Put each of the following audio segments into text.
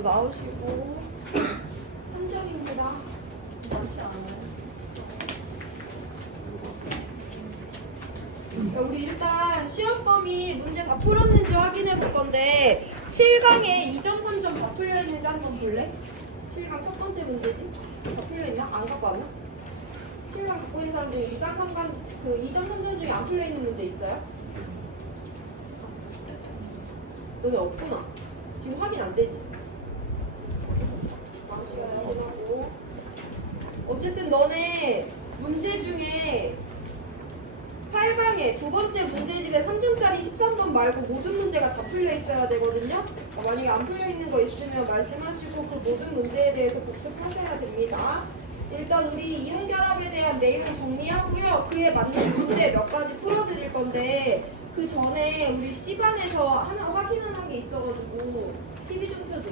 나오시고 한정입니다. 많지 않아요. 우리 일단 시험 범위 문제 다 풀었는지 확인해 볼 건데 7강에 2점, 3점 다 풀려 있는지 한번 볼래? 7강 첫 번째 문제지? 다 풀려 있나? 안 갖고 왔나? 7강 갖고 있는 사람 중에 2강, 3강 그 2점, 3점 중에 안 풀려 있는 문제 있어요? 너네 없구나. 지금 확인 안 되지? 어쨌든 너네 문제 중에 8강에 두 번째 문제집에 3점짜리 13번 말고 모든 문제가 다 풀려 있어야 되거든요. 만약에 안 풀려 있는 거 있으면 말씀하시고 그 모든 문제에 대해서 복습하셔야 됩니다. 일단 우리 이온결합에 대한 내용 정리하고요. 그에 맞는 문제 몇 가지 풀어드릴 건데 그 전에 우리 C반에서 하나 확인하는 게 있어가지고 TV 좀 켜줘.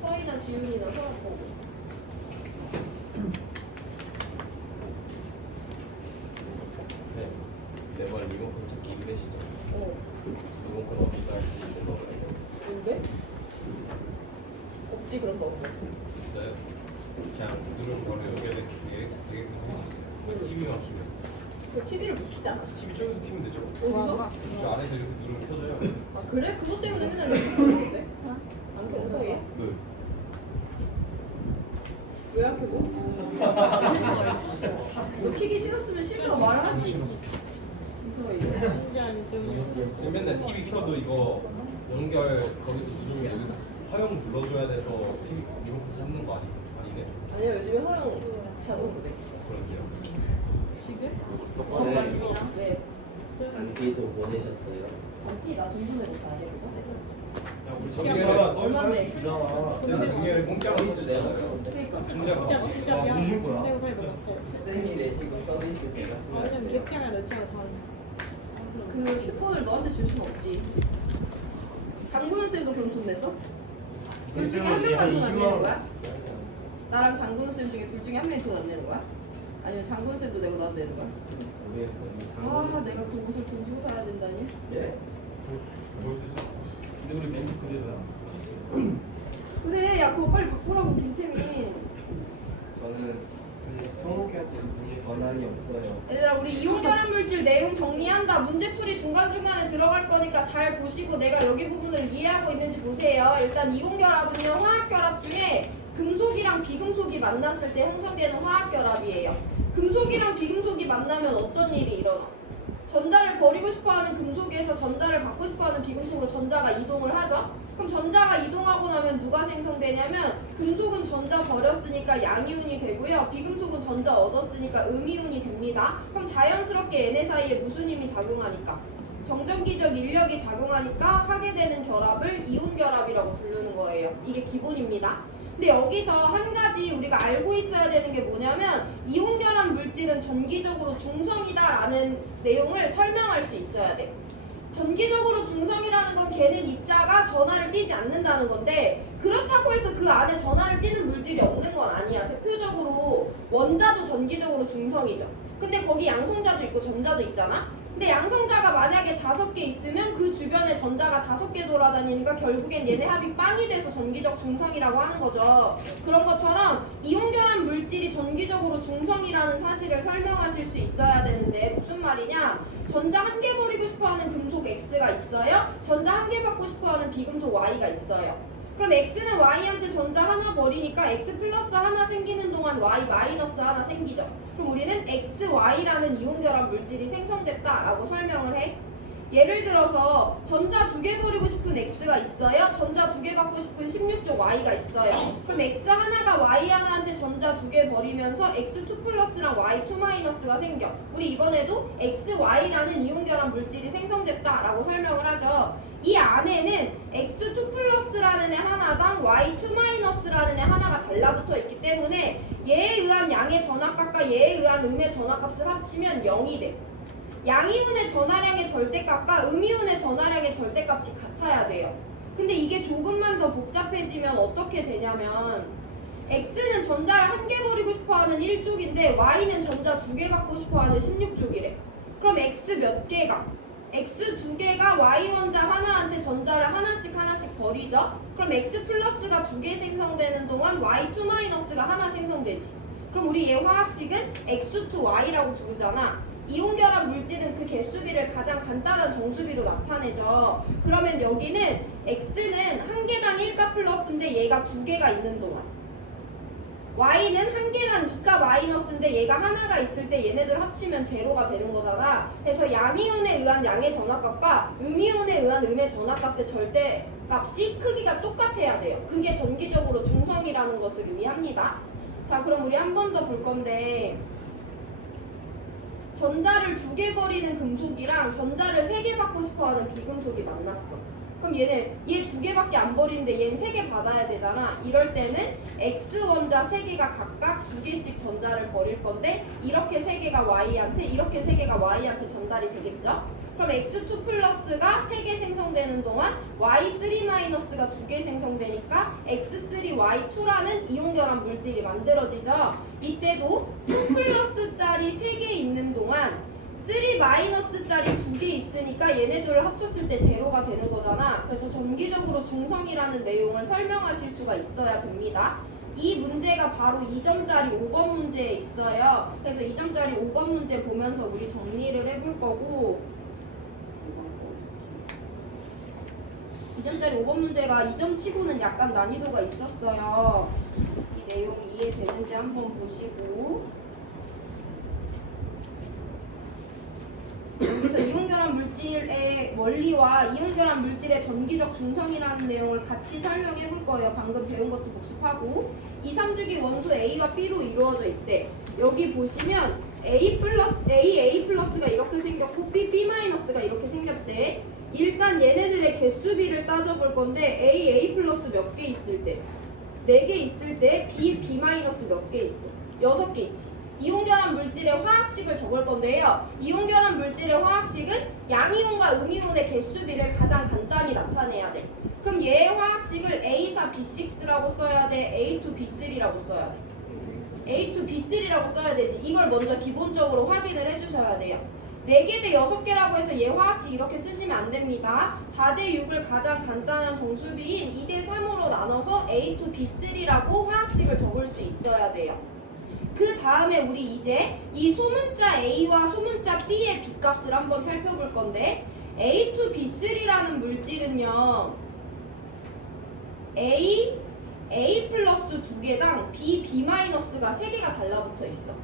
서희나 지훈이나 서로 보고. 네. 매번 리모컨 찾기 힘드시죠? 리모컨 어디다 할 수 있는 거예요? 뭔데? 없지 그런 거 없어. 있어요. 그냥 누르면 바로 연결돼 되게 할수 있어요. TV만 키면. 그 TV를 못 키잖아. TV 저기서 키면 되죠. 어디서? 저 안에서 이렇게 누르면 켜져요. 아 그래? 그것 때문에 맨날 이렇게 하는데? 안 켜져 서희? 네. 왜 안 켜져? 너 키기 싫었으면 싫다고 말하지. 서희. 지금 맨날 TV 켜도 이거 연결 거기서 누르면 여기 허용 눌러줘야 돼서 TV 리모컨 찾는 거 아니네? 아니야 요즘에 허용 자동으로 돼. 그러세요. 네. 안티도 보내셨어요? 안티 나 돈 보내고 가야 돼 그거? 정리가 얼마인데? 정리를 공짜로 있으잖아요. 그러니까. 진짜 미안. 내 우산에 넣었어. 쌤이 내시고 서비스 제가 왜냐면 쓰면 개체가 내 차가 다른. 그 특권을 너한테 줄 순 없지. 장군은 쌤도 그럼 돈 냈어? 둘 중에 한 명만 돈 안 내는 거야? 나랑 장군은 쌤 중에 둘 중에 한 명이 돈 안 내는 거야? 아니면 장군은 쌤도 내고 나도 내는 거야? 모르겠어요. 아 내가 그 옷을 돈 주고 사야 된다니? 예? 근데 우리 멘트 그대로야. 그래 야 그거 빨리 바꾸라고 김태민. 저는 성욱이한테 권한이 없어요. 얘들아 우리 이온결합 물질 내용 정리한다. 문제풀이 중간중간에 들어갈 거니까 잘 보시고 내가 여기 부분을 이해하고 있는지 보세요. 일단 이온결합은요 화학결합 중에 금속이랑 비금속이 만났을 때 형성되는 화학결합이에요. 금속이랑 비금속이 만나면 어떤 일이 일어나? 전자를 버리고 싶어하는 금속에서 전자를 받고 싶어하는 비금속으로 전자가 이동을 하죠. 그럼 전자가 이동하고 나면 누가 생성되냐면 금속은 전자 버렸으니까 양이온이 되고요. 비금속은 전자 얻었으니까 음이온이 됩니다. 그럼 자연스럽게 얘네 사이에 무슨 힘이 작용하니까? 정전기적 인력이 작용하니까 하게 되는 결합을 이온결합이라고 부르는 거예요. 이게 기본입니다. 근데 여기서 한 가지 우리가 알고 있어야 되는 게 뭐냐면 이온결합 물질은 전기적으로 중성이다라는 내용을 설명할 수 있어야 돼. 전기적으로 중성이라는 건 걔는 입자가 전하를 띠지 않는다는 건데 그렇다고 해서 그 안에 전하를 띠는 물질이 없는 건 아니야. 대표적으로 원자도 전기적으로 중성이죠. 근데 거기 양성자도 있고 전자도 있잖아. 근데 양성자가 만약에 5개 있으면 그 주변에 전자가 5개 돌아다니니까 결국엔 얘네 합이 빵이 돼서 전기적 중성이라고 하는 거죠. 그런 것처럼 이온결합 물질이 전기적으로 중성이라는 사실을 설명하실 수 있어야 되는데 무슨 말이냐? 전자 한 개 버리고 싶어하는 금속 X가 있어요. 전자 한 개 받고 싶어하는 비금속 Y가 있어요. 그럼 X는 Y한테 전자 하나 버리니까 X 플러스 하나 생기는 동안 Y 마이너스 하나 생기죠. 그럼 우리는 XY라는 이온결합 물질이 생성됐다라고 설명을 해. 예를 들어서 전자 2개 버리고 싶은 X가 있어요. 전자 2개 받고 싶은 16쪽 Y가 있어요. 그럼 X 하나가 Y 하나한테 전자 2개 버리면서 X2 플러스랑 Y2 마이너스가 생겨. 우리 이번에도 XY라는 이온결합 물질이 생성됐다라고 설명을 하죠. 이 안에는 X2 플러스라는 애 하나당 Y2 마이너스라는 애 하나가 달라붙어 있기 때문에 얘에 의한 양의 전압값과 얘에 의한 음의 전압값을 합치면 0이 돼. 양이온의 전하량의 절대값과 음이온의 전하량의 절대값이 같아야 돼요. 근데 이게 조금만 더 복잡해지면 어떻게 되냐면 X는 전자를 1개 버리고 싶어하는 1쪽인데 Y는 전자 2개 받고 싶어하는 16쪽이래. 그럼 X 몇 개가? x 두 개가 y 원자 하나한테 전자를 하나씩 버리죠. 그럼 x 플러스가 두 개 생성되는 동안 y2 마이너스가 하나 생성되지. 그럼 우리 얘 화학식은 x2y라고 부르잖아. 이온결합 물질은 그 개수비를 가장 간단한 정수비로 나타내죠. 그러면 여기는 x는 한 개당 1가 플러스인데 얘가 두 개가 있는 동안, y는 한 개당 2가 마이너스인데 얘가 하나가 있을 때 얘네들 합치면 제로가 되는 거잖아. 그래서 양이온에 의한 양의 전압값과 음이온에 의한 음의 전압값의 절대값이 크기가 똑같아야 돼요. 그게 전기적으로 중성이라는 것을 의미합니다. 자, 그럼 우리 한 번 더 볼 건데, 전자를 두 개 버리는 금속이랑 전자를 세 개 받고 싶어하는 비금속이 만났어. 그럼 얘 두 개밖에 안 버리는데 얘는 세 개 받아야 되잖아. 이럴 때는 X 원자 세 개가 각각 두 개씩 전자를 버릴 건데, 이렇게 세 개가 Y한테, 이렇게 세 개가 Y한테 전달이 되겠죠? 그럼 X2 플러스가 세 개 생성되는 동안 Y3 마이너스가 두 개 생성되니까 X3Y2라는 이온결합 물질이 만들어지죠. 이때도 2 플러스짜리 세 개 있는 동안 3 마이너스짜리 두 개 있으니까 얘네들을 합쳤을 때 제로가 되는 거잖아. 그래서 전기적으로 중성이라는 내용을 설명하실 수가 있어야 됩니다. 이 문제가 바로 2점짜리 5번 문제에 있어요. 그래서 2점짜리 5번 문제 보면서 우리 정리를 해볼 거고, 2점짜리 5번 문제가 2점 치고는 약간 난이도가 있었어요. 이 내용이 이해되는지 한번 보시고, 여기서 이온결합 물질의 원리와 이온결합 물질의 전기적 중성이라는 내용을 같이 설명해 볼 거예요. 방금 배운 것도 복습하고. 2, 3주기 원소 A와 B로 이루어져 있대. 여기 보시면 A 플러스가 이렇게 생겼고 B 마이너스가 이렇게 생겼대. 일단 얘네들의 개수비를 따져볼 건데, A 플러스 몇 개 있을 때? 4개 있을 때 B 마이너스 몇 개 있어? 6개 있지. 이온결합 물질의 화학식을 적을 건데요. 이온결합 물질의 화학식은 양이온과 음이온의 개수비를 가장 간단히 나타내야 돼. 그럼 얘의 화학식을 A4 B6라고 써야 돼? A2 B3라고 써야 돼? A2 B3라고 써야 되지. 이걸 먼저 기본적으로 확인을 해주셔야 돼요. 4개 대 6개라고 해서 얘 화학식 이렇게 쓰시면 안 됩니다. 4대 6을 가장 간단한 정수비인 2대 3으로 나눠서 A2 B3라고 화학식을 적을 수 있어야 돼요. 그 다음에 우리 이제 이 소문자 A와 소문자 B의 B값을 한번 살펴볼 건데, A2 B3라는 물질은요, A 플러스 2개당 B 마이너스가 3개가 달라붙어 있어.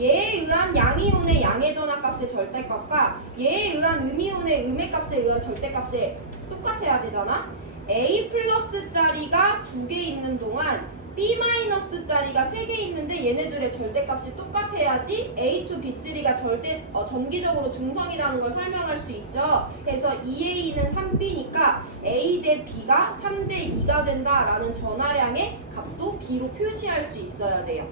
얘에 의한 양이온의 양의 전압값의 절대값과 얘에 의한 음이온의 음의 값에 의한 절대값에 똑같아야 되잖아. A 플러스짜리가 2개 있는 동안 B 마이너스짜리가 3개 있는데 얘네들의 절대값이 똑같아야지 A2 B3가 전기적으로 중성이라는 걸 설명할 수 있죠. 그래서 2A는 3B니까 A 대 B가 3대 2가 된다라는 전하량의 값도 B로 표시할 수 있어야 돼요.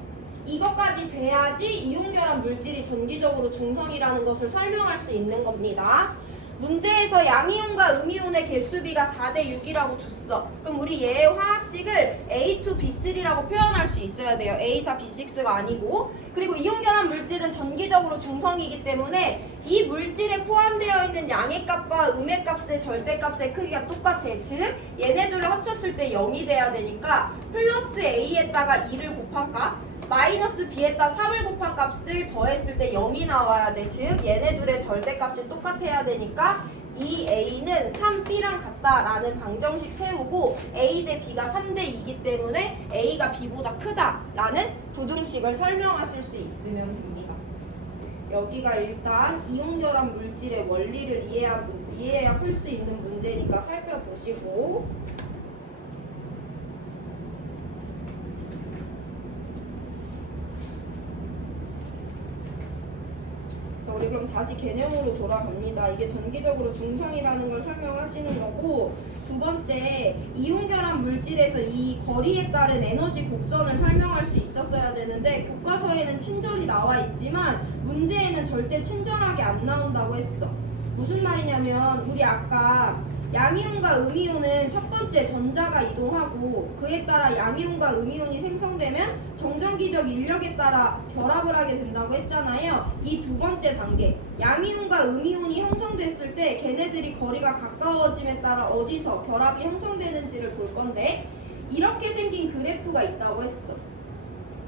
이것까지 돼야지 이온결합 물질이 전기적으로 중성이라는 것을 설명할 수 있는 겁니다. 문제에서 양이온과 음이온의 개수비가 4대 6이라고 줬어. 그럼 우리 얘의 화학식을 A2 B3라고 표현할 수 있어야 돼요. A4 B6가 아니고. 그리고 이온결합 물질은 전기적으로 중성이기 때문에 이 물질에 포함되어 있는 양의 값과 음의 값의 절대값의 크기가 똑같아. 즉 얘네들을 합쳤을 때 0이 돼야 되니까 플러스 A에다가 2를 곱한 값, 마이너스 B에다 3을 곱한 값을 더했을 때 0이 나와야 돼. 즉 얘네들의 절대값이 똑같아야 되니까 이 A는 3B랑 같다라는 방정식 세우고 A 대 B가 3대 2이기 때문에 A가 B보다 크다라는 부등식을 설명하실 수 있으면 됩니다. 여기가 일단 이온결합 물질의 원리를 이해해야 풀 수 있는 문제니까 살펴보시고, 우리 그럼 다시 개념으로 돌아갑니다. 이게 전기적으로 중성이라는 걸 설명하시는 거고, 두 번째, 이온결합 물질에서 이 거리에 따른 에너지 곡선을 설명할 수 있었어야 되는데 교과서에는 친절히 나와 있지만 문제에는 절대 친절하게 안 나온다고 했어. 무슨 말이냐면 우리 아까 양이온과 음이온은 첫 번째 전자가 이동하고 그에 따라 양이온과 음이온이 생성되면 정전기적 인력에 따라 결합을 하게 된다고 했잖아요. 이 두 번째 단계, 양이온과 음이온이 형성됐을 때 걔네들이 거리가 가까워짐에 따라 어디서 결합이 형성되는지를 볼 건데, 이렇게 생긴 그래프가 있다고 했어.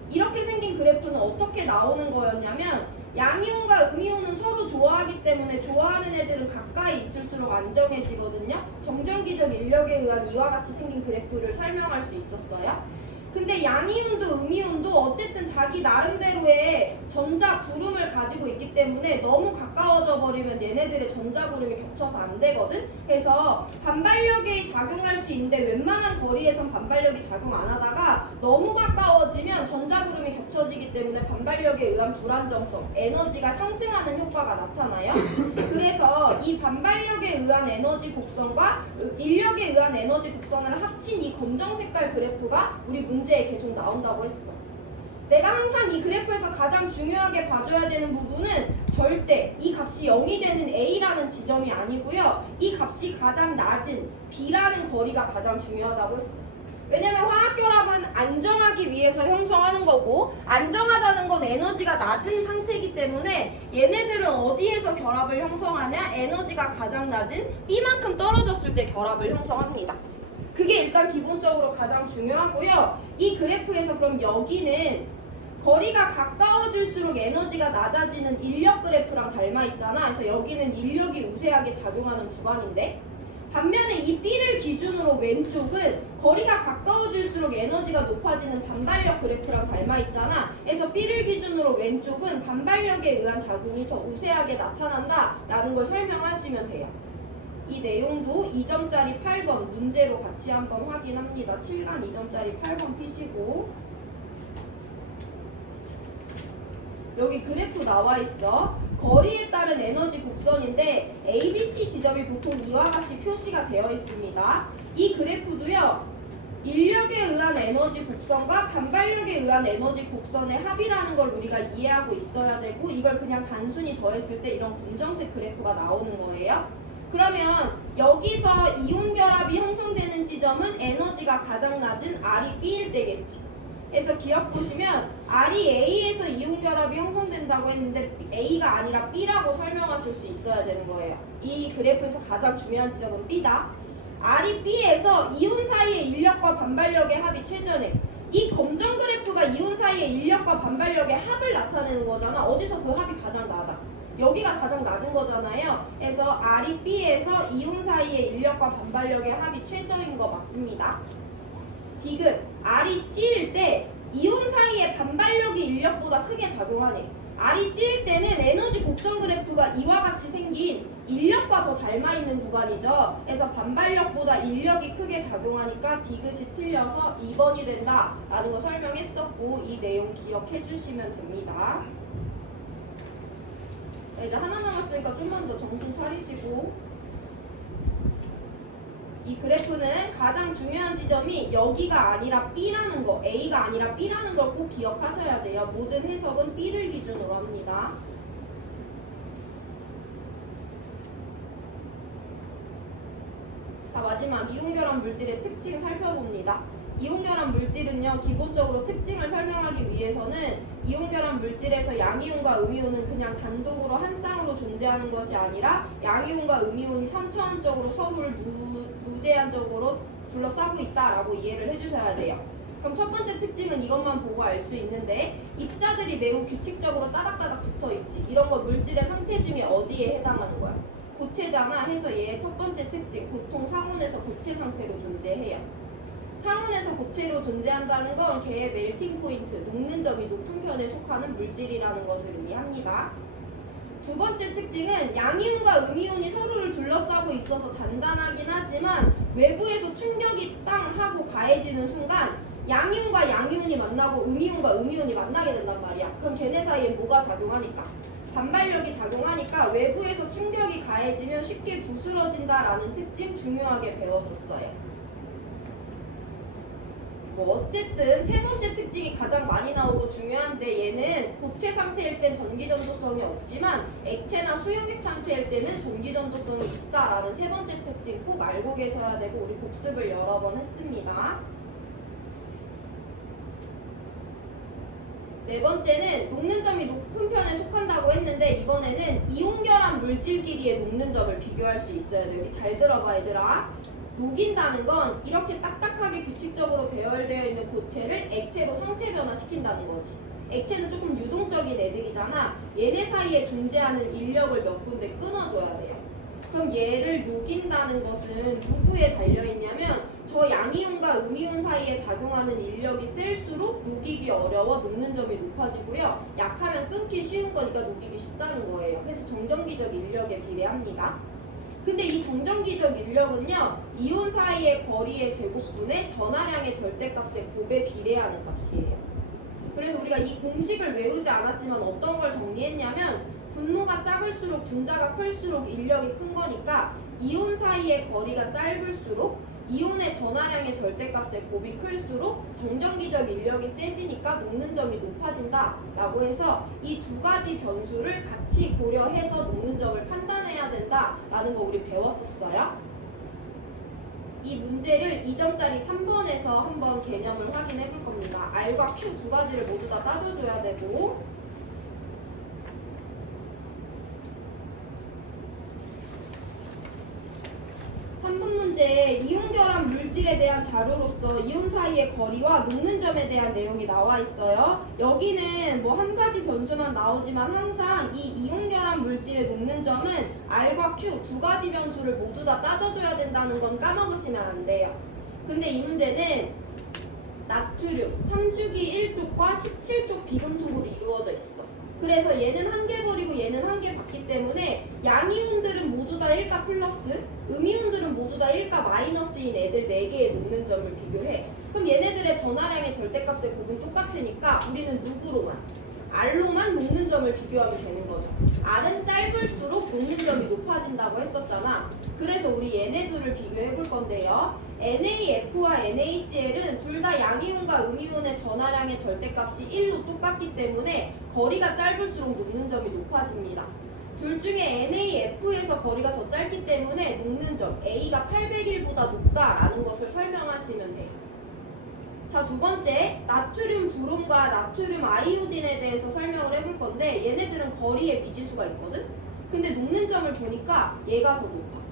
이렇게 생긴 그래프는 어떻게 나오는 거였냐면, 양이온과 음이온은 서로 좋아하기 때문에 좋아하는 애들은 가까이 있을수록 안정해지거든요. 정전기적 인력에 의한 이와 같이 생긴 그래프를 설명할 수 있었어요. 근데 양이온도 음이온도 어쨌든 자기 나름대로의 전자 구름을 가지고 있기 때문에 너무 가까워져 버리면 얘네들의 전자 구름이 겹쳐서 안 되거든. 그래서 반발력이 작용할 수 있는데 웬만한 거리에선 반발력이 작용 안 하다가 너무 가까워지면 전자 구름이 겹쳐지기 때문에 반발력에 의한 불안정성, 에너지가 상승하는 효과가 나타나요. 그래서 이 반발력에 의한 에너지 곡선과 인력에 의한 에너지 곡선을 합친 이 검정 색깔 그래프가 우리 문제에 계속 나온다고 했어. 내가 항상 이 그래프에서 가장 중요하게 봐줘야 되는 부분은 절대 이 값이 0이 되는 A라는 지점이 아니고요. 이 값이 가장 낮은 B라는 거리가 가장 중요하다고 했어. 왜냐면 화학결합은 안정하기 위해서 형성하는 거고, 안정하다는 건 에너지가 낮은 상태이기 때문에 얘네들은 어디에서 결합을 형성하냐? 에너지가 가장 낮은 B만큼 떨어졌을 때 결합을 형성합니다. 그게 일단 기본적으로 가장 중요하고요. 이 그래프에서 그럼 여기는 거리가 가까워질수록 에너지가 낮아지는 인력 그래프랑 닮아 있잖아. 그래서 여기는 인력이 우세하게 작용하는 구간인데, 반면에 이 B를 기준으로 왼쪽은 거리가 가까워질수록 에너지가 높아지는 반발력 그래프랑 닮아 있잖아. 그래서 B를 기준으로 왼쪽은 반발력에 의한 작용이 더 우세하게 나타난다 라는 걸 설명하시면 돼요. 이 내용도 2점짜리 8번 문제로 같이 한번 확인합니다. 7간 2점짜리 8번 피시고, 여기 그래프 나와 있어. 거리에 따른 에너지 곡선인데 A, B, C 지점이 보통 이와 같이 표시가 되어 있습니다. 이 그래프도요, 인력에 의한 에너지 곡선과 반발력에 의한 에너지 곡선의 합이라는 걸 우리가 이해하고 있어야 되고, 이걸 그냥 단순히 더했을 때 이런 검정색 그래프가 나오는 거예요. 그러면 여기서 이온 결합이 형성되는 지점은 에너지가 가장 낮은 R이 B일 때겠지. 그래서 기억 보시면 R이 A에서 이온 결합이 형성된다고 했는데 A가 아니라 B라고 설명하실 수 있어야 되는 거예요. 이 그래프에서 가장 중요한 지점은 B다. R이 B에서 이온 사이의 인력과 반발력의 합이 최저네. 이 검정 그래프가 이온 사이의 인력과 반발력의 합을 나타내는 거잖아. 어디서 그 합이 가장 낮아? 여기가 가장 낮은 거잖아요. 그래서 R이 B에서 이온 사이의 인력과 반발력의 합이 최저인 거 맞습니다. 디귿, R이 C일 때 이온 사이의 반발력이 인력보다 크게 작용하네. R이 C일 때는 에너지 곡선 그래프가 이와 같이 생긴 인력과 더 닮아있는 구간이죠. 그래서 반발력보다 인력이 크게 작용하니까 디귿이 틀려서 2번이 된다라는 거 설명했었고, 이 내용 기억해 주시면 됩니다. 이제 하나 남았으니까 좀만 더 정신 차리시고, 이 그래프는 가장 중요한 지점이 여기가 아니라 B라는 거, A가 아니라 B라는 걸 꼭 기억하셔야 돼요. 모든 해석은 B를 기준으로 합니다. 자, 마지막 이온결합 물질의 특징 살펴봅니다. 이온결합 물질은요, 기본적으로 특징을 설명하기 위해서는 이온결합 물질에서 양이온과 음이온은 그냥 단독으로 한 쌍으로 존재하는 것이 아니라 양이온과 음이온이 3차원적으로 서로를 무제한적으로 둘러싸고 있다라고 이해를 해주셔야 돼요. 그럼 첫 번째 특징은 이것만 보고 알 수 있는데, 입자들이 매우 규칙적으로 따닥따닥 붙어있지. 이런 거 물질의 상태 중에 어디에 해당하는 거야? 고체잖아. 해서 얘의 첫 번째 특징, 보통 상온에서 고체 상태로 존재해요. 상온에서 고체로 존재한다는 건 걔의 멜팅 포인트, 녹는 점이 높은 편에 속하는 물질이라는 것을 의미합니다. 두 번째 특징은 양이온과 음이온이 서로를 둘러싸고 있어서 단단하긴 하지만 외부에서 충격이 땅 하고 가해지는 순간 양이온과 양이온이 만나고 음이온과 음이온이 만나게 된단 말이야. 그럼 걔네 사이에 뭐가 작용하니까? 반발력이 작용하니까 외부에서 충격이 가해지면 쉽게 부스러진다라는 특징 중요하게 배웠었어요. 뭐 어쨌든 세 번째 특징이 가장 많이 나오고 중요한데 얘는 고체 상태일 땐 전기 전도성이 없지만 액체나 수용액 상태일 때는 전기 전도성이 있다라는 세 번째 특징 꼭 알고 계셔야 되고 우리 복습을 여러 번 했습니다. 네 번째는 녹는 점이 높은 편에 속한다고 했는데 이번에는 이온결합 물질끼리의 녹는 점을 비교할 수 있어야 돼요. 여기 잘 들어봐 얘들아. 녹인다는 건 이렇게 딱딱하게 규칙적으로 배열되어 있는 고체를 액체로 상태 변화시킨다는 거지. 액체는 조금 유동적인 애들이잖아. 얘네 사이에 존재하는 인력을 몇 군데 끊어줘야 돼요. 그럼 얘를 녹인다는 것은 누구에 달려있냐면 저 양이온과 음이온 사이에 작용하는 인력이 셀수록 녹이기 어려워 녹는 점이 높아지고요. 약하면 끊기 쉬운 거니까 녹이기 쉽다는 거예요. 그래서 정전기적 인력에 비례합니다. 근데 이 정전기적 인력은요, 이온 사이의 거리의 제곱분의 전하량의 절대값의 곱에 비례하는 값이에요. 그래서 우리가 이 공식을 외우지 않았지만 어떤 걸 정리했냐면 분모가 작을수록 분자가 클수록 인력이 큰 거니까 이온 사이의 거리가 짧을수록 이온의 전하량의 절대값의 곱이 클수록 정전기적 인력이 세지니까 녹는 점이 높아진다 라고 해서 이 두 가지 변수를 같이 고려해서 녹는 점을 판단해야 된다 라는 거 우리 배웠었어요. 이 문제를 2점짜리 3번에서 한번 개념을 확인해 볼 겁니다. R과 Q 두 가지를 모두 다 따져줘야 되고 3번 문제 이온결합 물질에 대한 자료로서 이온 사이의 거리와 녹는 점에 대한 내용이 나와 있어요. 여기는 뭐 한 가지 변수만 나오지만 항상 이 이온결합 물질의 녹는 점은 R과 Q 두 가지 변수를 모두 다 따져줘야 된다는 건 까먹으시면 안 돼요. 근데 이 문제는 나트륨 3주기 1족과 17족 비금속으로 이루어져 있어. 그래서 얘는 한 개 버리고 얘는 한 개 받기 때문에 양이온들은 모두 다 1가 플러스, 음이온들은 모두 다 1가 마이너스인 애들 4개의 녹는 점을 비교해. 그럼 얘네들의 전하량의 절대값의 곱은 똑같으니까 우리는 누구로만? R로만 녹는 점을 비교하면 되는 거죠. R은 짧을수록 녹는 점이 높아진다고 했었잖아. 그래서 우리 얘네 둘을 비교해 볼 건데요. NaF와 NaCl은 둘 다 양이온과 음이온의 전하량의 절대값이 1로 똑같기 때문에 거리가 짧을수록 녹는 점이 높아집니다. 둘 중에 NaF에서 거리가 더 짧기 때문에 녹는 점 A가 801보다 높다라는 것을 설명하시면 돼요. 자, 두 번째, 나트륨 브롬과 나트륨 아이오딘에 대해서 설명을 해볼 건데 얘네들은 거리에 미지수가 있거든? 근데 녹는 점을 보니까 얘가 더 높아.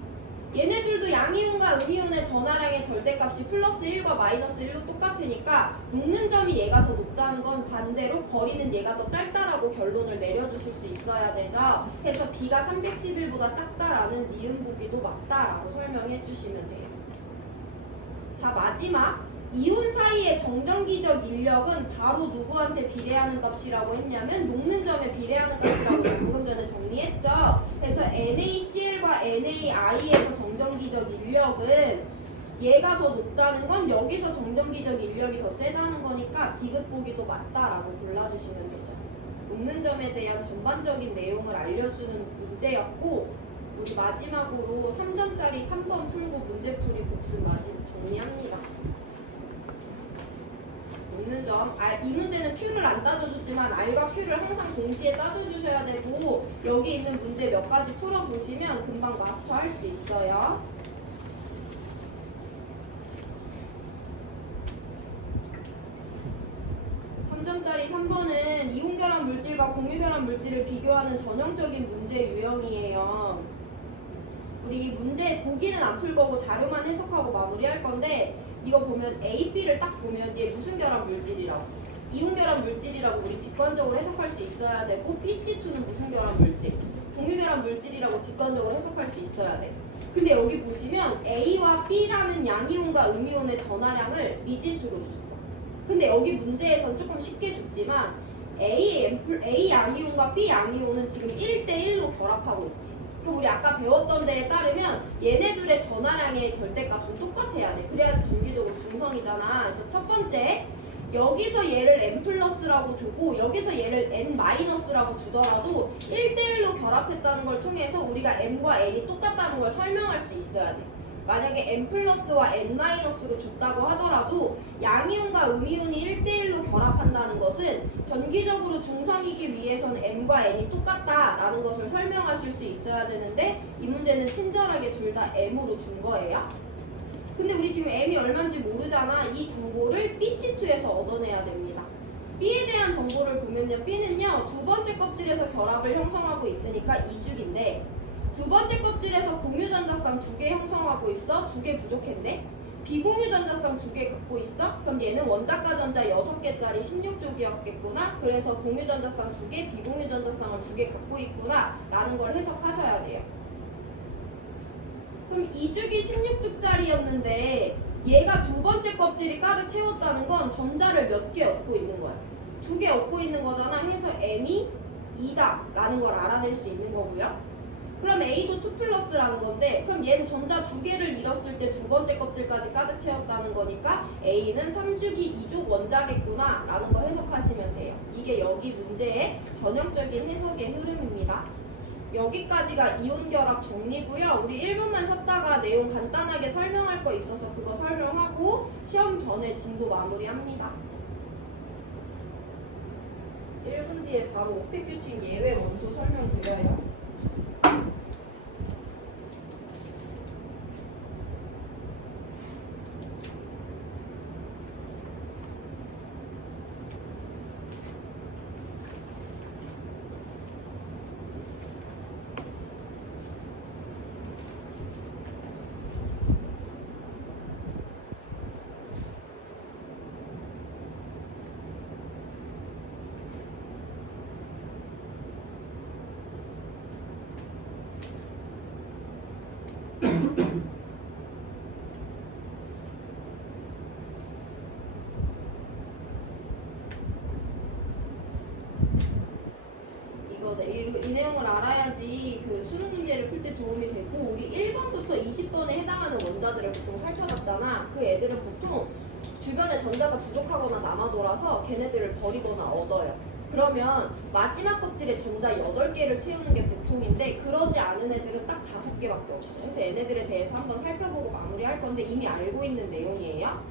얘네들도 양이온과 음이온의 전하량의 절대값이 플러스 1과 마이너스 1로 똑같으니까 녹는 점이 얘가 더 높다는 건 반대로 거리는 얘가 더 짧다라고 결론을 내려주실 수 있어야 되죠. 그래서 B가 311보다 작다라는 니은 보기도 맞다라고 설명해 주시면 돼요. 자, 마지막 이온 사이의 정전기적 인력은 바로 누구한테 비례하는 값이라고 했냐면 녹는 점에 비례하는 값이라고 방금 전에 정리했죠. 그래서 NaCl과 NaI에서 정전기적 인력은 얘가 더 높다는 건 여기서 정전기적 인력이 더 세다는 거니까 디귿 보기도 맞다라고 골라주시면 되죠. 녹는 점에 대한 전반적인 내용을 알려주는 문제였고 우리 마지막으로 3점짜리 3번 풀고 문제풀이 복습 정리합니다. 녹는 점, 이 문제는 Q를 안 따져줬지만 R과 Q를 항상 동시에 따져주셔야 되고 여기 있는 문제 몇 가지 풀어보시면 금방 마스터할 수 있어요. 점짜리 3번은 이온결합 물질과 공유결합 물질을 비교하는 전형적인 문제 유형이에요. 우리 문제 보기는 안 풀 거고 자료만 해석하고 마무리할 건데 이거 보면 A, B를 딱 보면 얘 무슨 결합 물질이라고 이온결합 물질이라고 우리 직관적으로 해석할 수 있어야 되고 PC투는 무슨 결합 물질 공유결합 물질이라고 직관적으로 해석할 수 있어야 돼. 근데 여기 보시면 A와 B라는 양이온과 음이온의 전하량을 미지수로 줬어. 근데 여기 문제에선 조금 쉽게 줬지만 A 양이온과 B 양이온은 지금 1대1로 결합하고 있지. 그럼 우리 아까 배웠던 데에 따르면 얘네들의 전하량의 절대값은 똑같아야 돼. 그래야지 전기적으로 중성이잖아. 그래서 첫 번째, 여기서 얘를 n 플러스라고 주고 여기서 얘를 n 마이너스라고 주더라도 1대1로 결합했다는 걸 통해서 우리가 m과 n이 똑같다는 걸 설명할 수 있어야 돼. 만약에 n 플러스와 n 마이너스로 줬다고 하더라도 양이온과 음이온이 1대1로 결합한다는 것은 전기적으로 중성이기 위해서는 m과 n이 똑같다라는 것을 설명하실 수 있어야 되는데 이 문제는 친절하게 둘 다 m으로 준 거예요. 근데 우리 지금 m이 얼마인지 모르잖아. 이 정보를 BC2에서 얻어내야 됩니다. B에 대한 정보를 보면요. B는요. 두 번째 껍질에서 결합을 형성하고 있으니까 2죽인데 두 번째 껍질에서 공유전자쌍 2개 형성하고 있어. 2개 부족했네. 비공유전자쌍 2개 갖고 있어. 그럼 얘는 원자가 전자 6개짜리 16족이었겠구나. 그래서 공유전자쌍 2개, 비공유전자쌍을 2개 갖고 있구나 라는 걸 해석하셔야 돼요. 그럼 2죽이 16죽짜리였는데 얘가 두 번째 껍질이 가득 채웠다는 건 전자를 몇 개 얻고 있는 거야? 2개 얻고 있는 거잖아. 해서 m이 2다 라는 걸 알아낼 수 있는 거고요. 그럼 A도 2 플러스라는 건데 그럼 얘는 전자 2개를 잃었을 때 두 번째 껍질까지 가득 채웠다는 거니까 A는 3주기 2족 원자겠구나 라는 거 해석하시면 돼요. 이게 여기 문제의 전형적인 해석의 흐름입니다. 여기까지가 이온 결합 정리고요. 우리 1분만 쉬었다가 내용 간단하게 설명할 거 있어서 그거 설명하고 시험 전에 진도 마무리합니다. 1분 뒤에 바로 옥텟 규칙 예외 원소 설명드려요. 이 내용을 알아야지 그 수능 문제를 풀 때 도움이 되고 우리 1번부터 20번에 해당하는 원자들을 보통 살펴봤잖아. 그 애들은 보통 주변에 전자가 부족하거나 남아 돌아서 걔네들을 버리거나 얻어요. 그러면 마지막 껍질에 전자 8개를 채우는 게 보통인데 그러지 않은 애들은 딱 5개밖에 없어요. 그래서 얘네들에 대해서 한번 살펴보고 마무리할 건데 이미 알고 있는 내용이에요.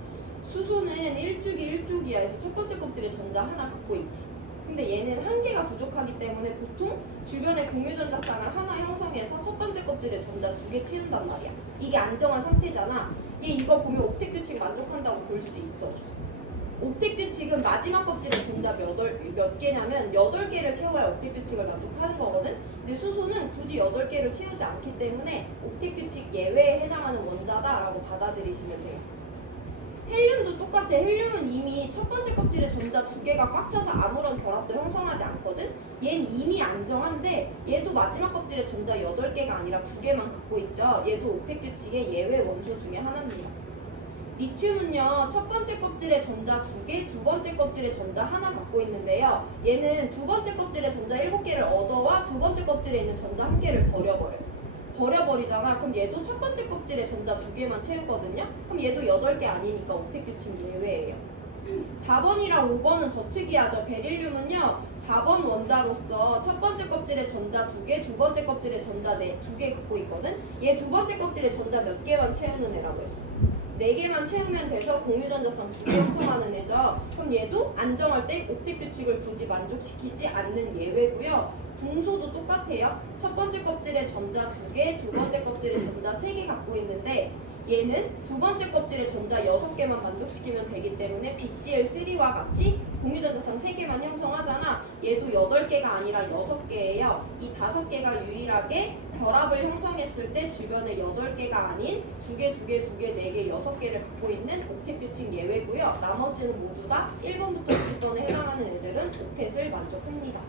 수소는 1주기 1족이야. 그래서 첫 번째 껍질에 전자 하나 갖고 있지. 근데 얘는 한 개가 부족하기 때문에 보통 주변에 공유전자쌍을 하나 형성해서 첫 번째 껍질에 전자 2개 채운단 말이야. 이게 안정한 상태잖아. 얘 이거 보면 옥텟 규칙 만족한다고 볼 수 있어. 옥텟 규칙은 마지막 껍질에 전자 몇 개냐면 8개를 채워야 옥텟 규칙을 만족하는 거거든. 근데 수소는 굳이 8개를 채우지 않기 때문에 옥텟 규칙 예외에 해당하는 원자다라고 받아들이시면 돼요. 헬륨도 똑같아. 헬륨은 이미 첫 번째 껍질에 전자 2개가 꽉 차서 아무런 결합도 형성하지 않거든. 얘는 이미 안정한데 얘도 마지막 껍질에 전자 8개가 아니라 2개만 갖고 있죠. 얘도 옥텟 규칙의 예외 원소 중에 하나입니다. 리튬은요, 첫 번째 껍질에 전자 2개, 두 번째 껍질에 전자 하나 갖고 있는데요. 얘는 두 번째 껍질에 전자 7개를 얻어와 두 번째 껍질에 있는 전자 1개를 버려버리잖아. 그럼 얘도 첫 번째 껍질에 전자 2개만 채우거든요. 그럼 얘도 8개 아니니까 옥텟 규칙 예외예요. 4번이랑 5번은 더 특이하죠. 베릴륨은요, 4번 원자로서 첫 번째 껍질에 전자 2개, 두 번째 껍질에 전자 2개 갖고 있거든. 얘 두 번째 껍질에 전자 몇 개만 채우는 애라고 했어. 4개만 채우면 돼서 공유전자쌍 2개 형성하는 애죠. 그럼 얘도 안정할 때 옥텟 규칙을 굳이 만족시키지 않는 예외고요. 분소도 똑같아요. 첫 번째 껍질에 전자 2개, 두 번째 껍질에 전자 3개 갖고 있는데 얘는 두 번째 껍질에 전자 6개만 만족시키면 되기 때문에 BCl3와 같이 공유전자쌍 3개만 형성하잖아. 얘도 8개가 아니라 6개예요. 이 5개가 유일하게 결합을 형성했을 때 주변에 8개가 아닌 2개, 4개, 6개를 갖고 있는 옥텟 규칙 예외고요. 나머지는 모두 다 1번부터 20번에 해당하는 애들은 옥텟을 만족합니다.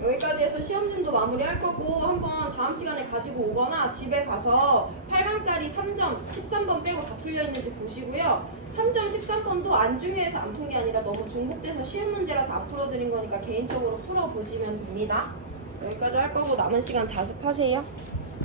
여기까지 해서 시험진도 마무리할 거고 한번 다음 시간에 가지고 오거나 집에 가서 8강짜리 3점 13번 빼고 다 풀려있는지 보시고요. 3점 13번도 안 중요해서 안 푼 게 아니라 너무 중복돼서 쉬운 문제라서 안 풀어드린 거니까 개인적으로 풀어보시면 됩니다. 여기까지 할 거고 남은 시간 자습하세요.